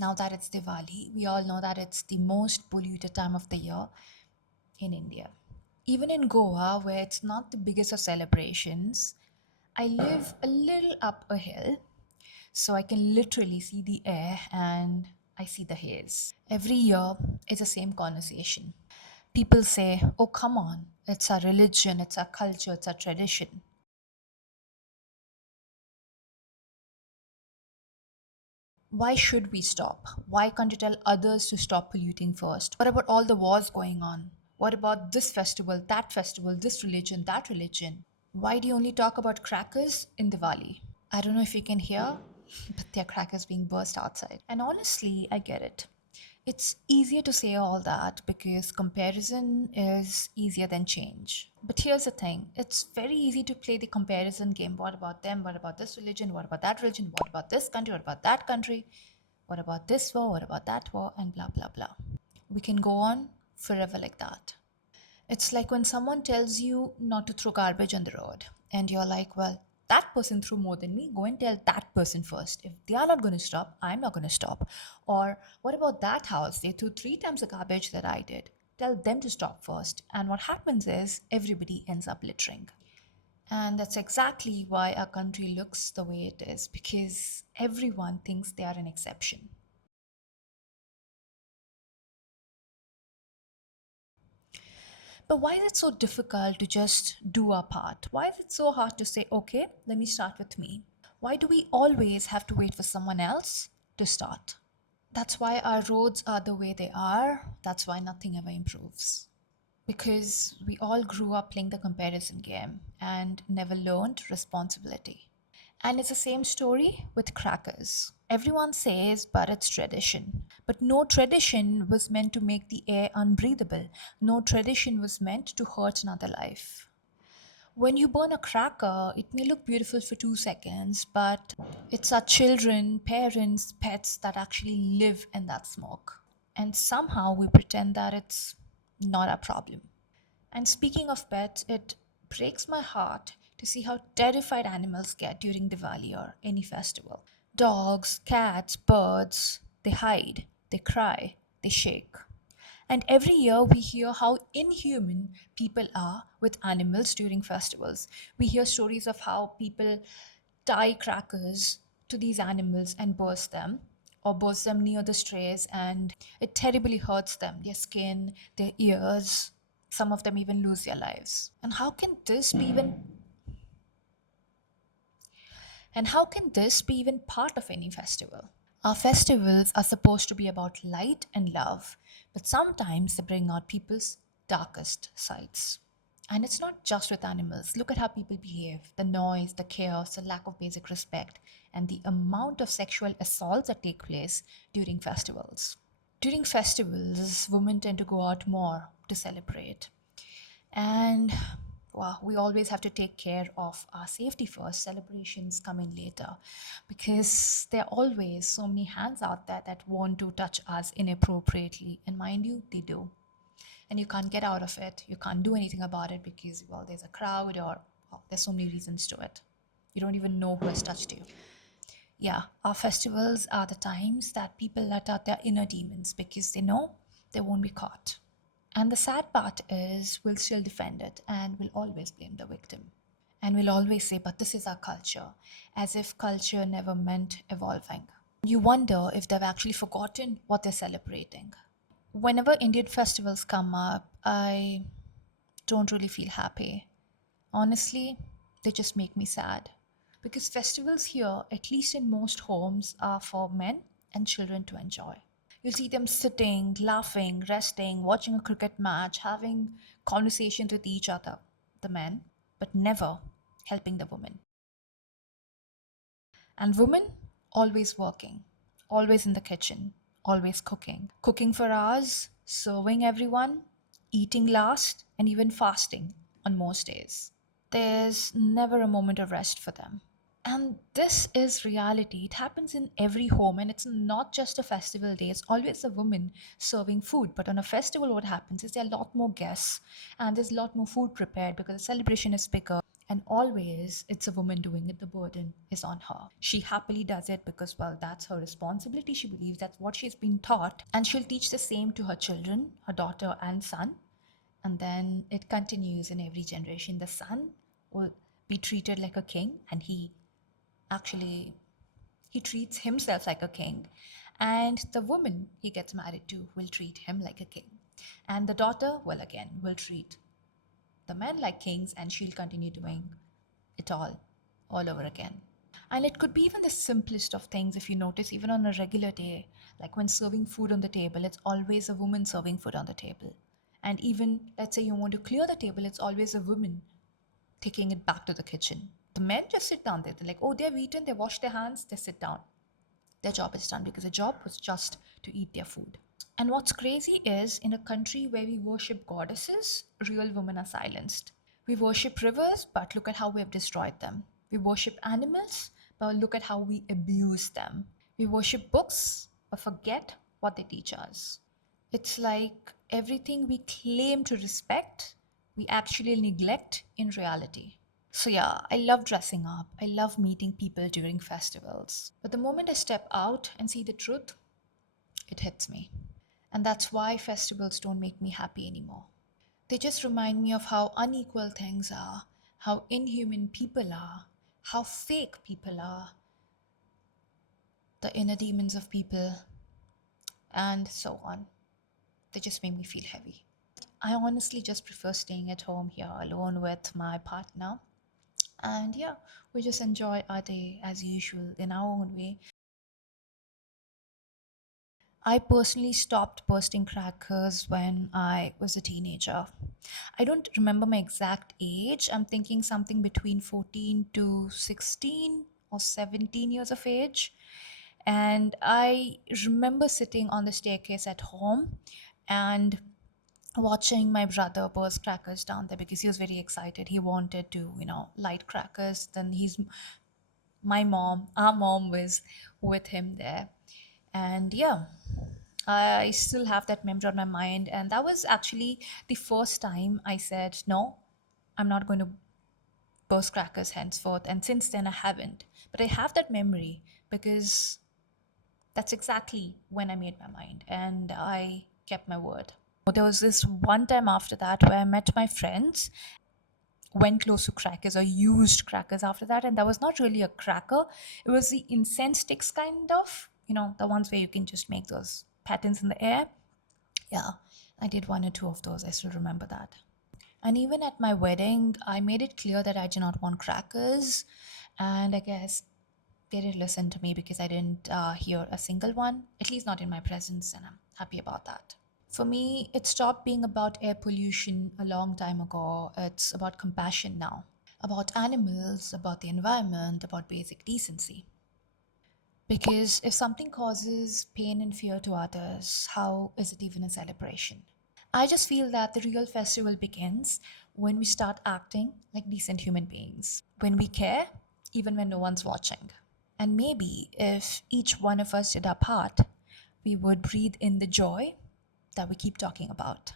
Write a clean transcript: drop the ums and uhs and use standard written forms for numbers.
Now that it's Diwali, we all know that it's the most polluted time of the year in India. Even in Goa, where it's not the biggest of celebrations, I live a little up a hill, so I can literally see the air and I see the haze. Every year, it's the same conversation. People say, oh, come on, it's our religion, it's our culture, it's our tradition. Why should we stop? Why can't you tell others to stop polluting first? What about all the wars going on? What about this festival, this religion, that religion? Why do you only talk about crackers in Diwali? I don't know if you can hear, but there are crackers being burst outside. And honestly, I get it. It's easier to say all that because comparison is easier than change. But here's the thing, it's very easy to play the comparison game. What about them? What about this religion? What about that religion? What about this country? What about that country? What about this war? What about that war? And blah, blah, blah. We can go on forever like that. It's like when someone tells you not to throw garbage on the road, and you're like, well, that person threw more than me. Go and tell that person first. If they are not going to stop, I'm not going to stop. Or what about that house? They threw three times the garbage that I did. Tell them to stop first. And what happens is everybody ends up littering. And that's exactly why our country looks the way it is, because everyone thinks they are an exception. But why is it so difficult to just do our part? Why is it so hard to say, okay, let me start with me? Why do we always have to wait for someone else to start? That's why our roads are the way they are. That's why nothing ever improves. Because we all grew up playing the comparison game and never learned responsibility. And it's the same story with crackers. Everyone says, but it's tradition. But no tradition was meant to make the air unbreathable. No tradition was meant to hurt another life. When you burn a cracker, it may look beautiful for 2 seconds, but it's our children, parents, pets that actually live in that smoke. And somehow we pretend that it's not a problem. And speaking of pets, it breaks my heart to see how terrified animals get during Diwali or any festival. Dogs, cats, birds, they hide, they cry, they shake. And every year we hear how inhuman people are with animals during festivals. We hear stories of how people tie crackers to these animals and burst them, or burst them near the strays, and it terribly hurts them, their skin, their ears. Some of them even lose their lives. And how can this be even part of any festival? Our festivals are supposed to be about light and love, but sometimes they bring out people's darkest sides. And it's not just with animals. Look at how people behave, the noise, the chaos, the lack of basic respect, and the amount of sexual assaults that take place during festivals. During festivals, women tend to go out more to celebrate. And well, we always have to take care of our safety first. Celebrations come in later because there are always so many hands out there that want to touch us inappropriately. And mind you, they do. And you can't get out of it. You can't do anything about it because, well, there's a crowd or well, there's so many reasons to it. You don't even know who has touched you. Yeah, our festivals are the times that people let out their inner demons because they know they won't be caught. And the sad part is, we'll still defend it and we'll always blame the victim. And we'll always say, but this is our culture, as if culture never meant evolving. You wonder if they've actually forgotten what they're celebrating. Whenever Indian festivals come up, I don't really feel happy. Honestly, they just make me sad. Because festivals here, at least in most homes, are for men and children to enjoy. You'll see them sitting, laughing, resting, watching a cricket match, having conversations with each other, the men, but never helping the women. And women, always working, always in the kitchen, always cooking. Cooking for hours, serving everyone, eating last, and even fasting on most days. There's never a moment of rest for them. And this is reality. It happens in every home, and it's not just a festival day. It's always a woman serving food. But on a festival, what happens is there are a lot more guests, and there's a lot more food prepared because the celebration is bigger. And always it's a woman doing it, the burden is on her. She happily does it because, well, that's her responsibility. She believes that's what she's been taught. And she'll teach the same to her children, her daughter and son. And then it continues in every generation. The son will be treated like a king, and actually he treats himself like a king. And the woman he gets married to will treat him like a king. And the daughter, well, again, will treat the men like kings, and she'll continue doing it all over again. And it could be even the simplest of things. If you notice, even on a regular day, like when serving food on the table, it's always a woman serving food on the table. And even, let's say you want to clear the table, it's always a woman taking it back to the kitchen. The men just sit down there. They're like, oh, they've eaten, they wash their hands, they sit down. Their job is done because their job was just to eat their food. And what's crazy is, in a country where we worship goddesses, real women are silenced. We worship rivers, but look at how we have destroyed them. We worship animals, but look at how we abuse them. We worship books, but forget what they teach us. It's like everything we claim to respect, we actually neglect in reality. So, yeah, I love dressing up. I love meeting people during festivals. But the moment I step out and see the truth, it hits me. And that's why festivals don't make me happy anymore. They just remind me of how unequal things are, how inhuman people are, how fake people are, the inner demons of people, and so on. They just make me feel heavy. I honestly just prefer staying at home here alone with my partner. And yeah, we just enjoy our day as usual in our own way. I personally stopped bursting crackers when I was a teenager. I don't remember my exact age. I'm thinking something between 14 to 16 or 17 years of age. And I remember sitting on the staircase at home and watching my brother burst crackers down there because he was very excited. He wanted to, light crackers. Then our mom was with him there. And yeah, I still have that memory on my mind. And that was actually the first time I said, no, I'm not going to burst crackers henceforth. And since then, I haven't. But I have that memory because that's exactly when I made my mind and I kept my word. There was this one time after that where I met my friends, went close to crackers or used crackers after that, and that was not really a cracker. It was the incense sticks, kind of, the ones where you can just make those patterns in the air. Yeah, I did one or two of those. I still remember that. And even at my wedding, I made it clear that I do not want crackers. And I guess they did listen to me because I didn't hear a single one, at least not in my presence, and I'm happy about that. For me, it stopped being about air pollution a long time ago. It's about compassion now, about animals, about the environment, about basic decency. Because if something causes pain and fear to others, how is it even a celebration? I just feel that the real festival begins when we start acting like decent human beings, when we care, even when no one's watching. And maybe if each one of us did our part, we would breathe in the joy that we keep talking about.